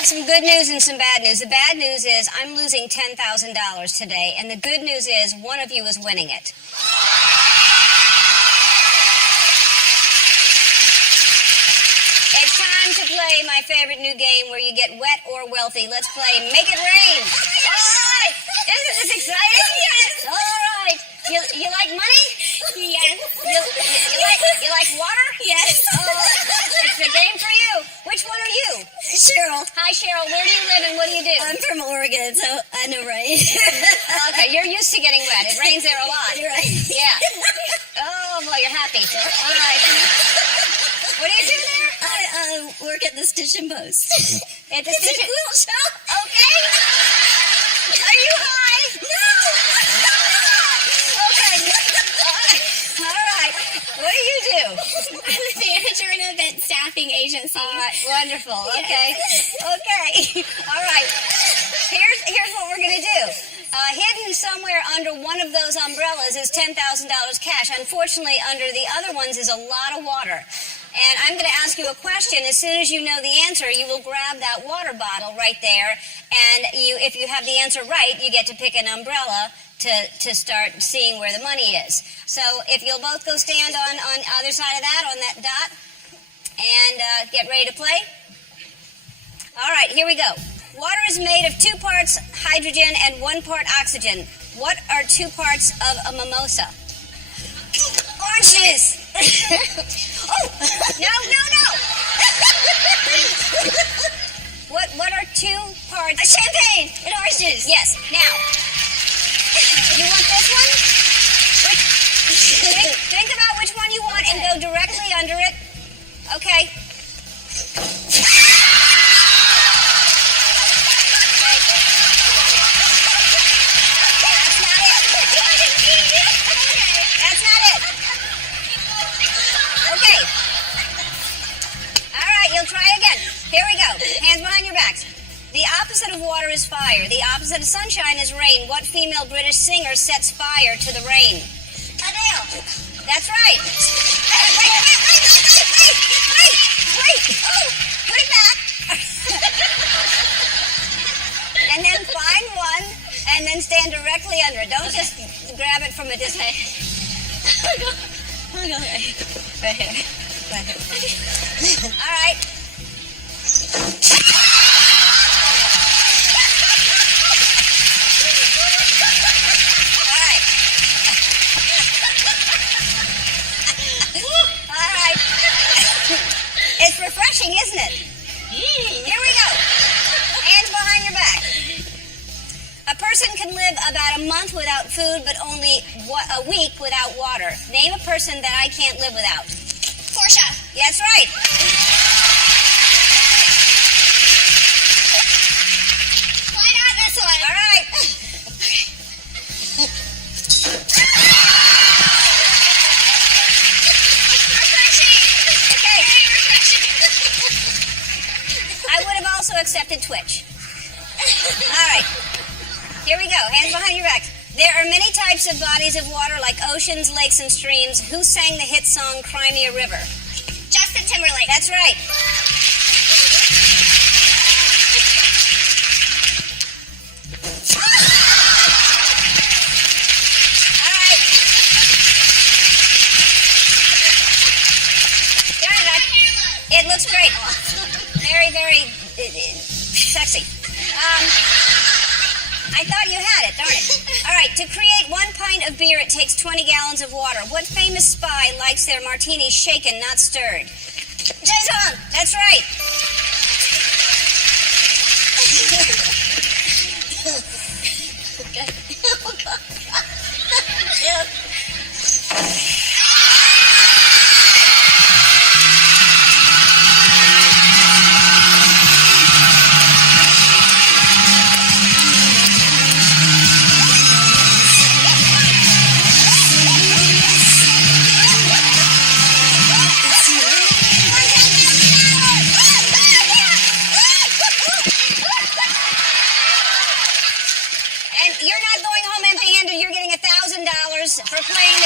have some good news and some bad news. The bad news is I'm losing $10,000 today, and the good news is one of you is winning it. It's time to play my favorite new game where you get wet or wealthy. Let's play Make It Rain. All right. Isn't this exciting? Yes. All right. You like money? Yes. You like water? Yes. It's the game for you. Which one are you? Cheryl. Hi, Cheryl. Where do you live and what do you do? I'm from Oregon, so I know rain. Okay, you're used to getting wet. It rains there a lot. You're right. Yeah. Oh, boy, you're happy. All right. What do you do there? I work at the Stitch and Post. At the It's a Stitch- quilt shop. Okay. Are you high? No. Okay. All right. What do you do? I'm the manager in an event staffing agency. All right. Wonderful. Yes. Okay. Okay. All right. Here's what we're going to do. Hidden somewhere under one of those umbrellas is $10,000 cash. Unfortunately, under the other ones is a lot of water. And I'm going to ask you a question. As soon as you know the answer, you will grab that water bottle right there. And if you have the answer right, you get to pick an umbrella to start seeing where the money is. So if you'll both go stand on either side of that, on that dot, and get ready to play. All right, here we go. Water is made of 2 parts hydrogen and 1 part oxygen. What are 2 parts of a mimosa? Oranges! Oh, no. What are 2 parts? Champagne and oranges. Yes. Now, you want this one? Think about which one you want and go directly under it. Okay. That's not it. Okay. All right, you'll try again. Here we go. Hands behind your backs. The opposite of water is fire. The opposite of sunshine is rain. What female British singer sets fire to the rain? Adele. That's right. Wait. Oh, put it back. And then find one and then stand directly under it. Don't just grab it from a distance. Okay. Right here. All right. All right. It's refreshing, isn't it? Here we go. Hands behind your back. A person can live about a month without food, but only a week without water. Name a person that I can't live without. Portia. That's right. Why not this one? All right. Refreshing. Okay. Very refreshing. I would have also accepted Twitch. All right. Here we go. Hands behind your back. There are many types of bodies of water like oceans, lakes, and streams. Who sang the hit song Cry Me a River? Justin Timberlake. That's right. All right. It looks great. Very, very sexy. I thought you had it, darn it. All right, to create 1 pint of beer, it takes 20 gallons of water. What famous spy likes their martinis shaken, not stirred? Jason! That's right. And you're not going home empty-handed. You're getting $1,000 for playing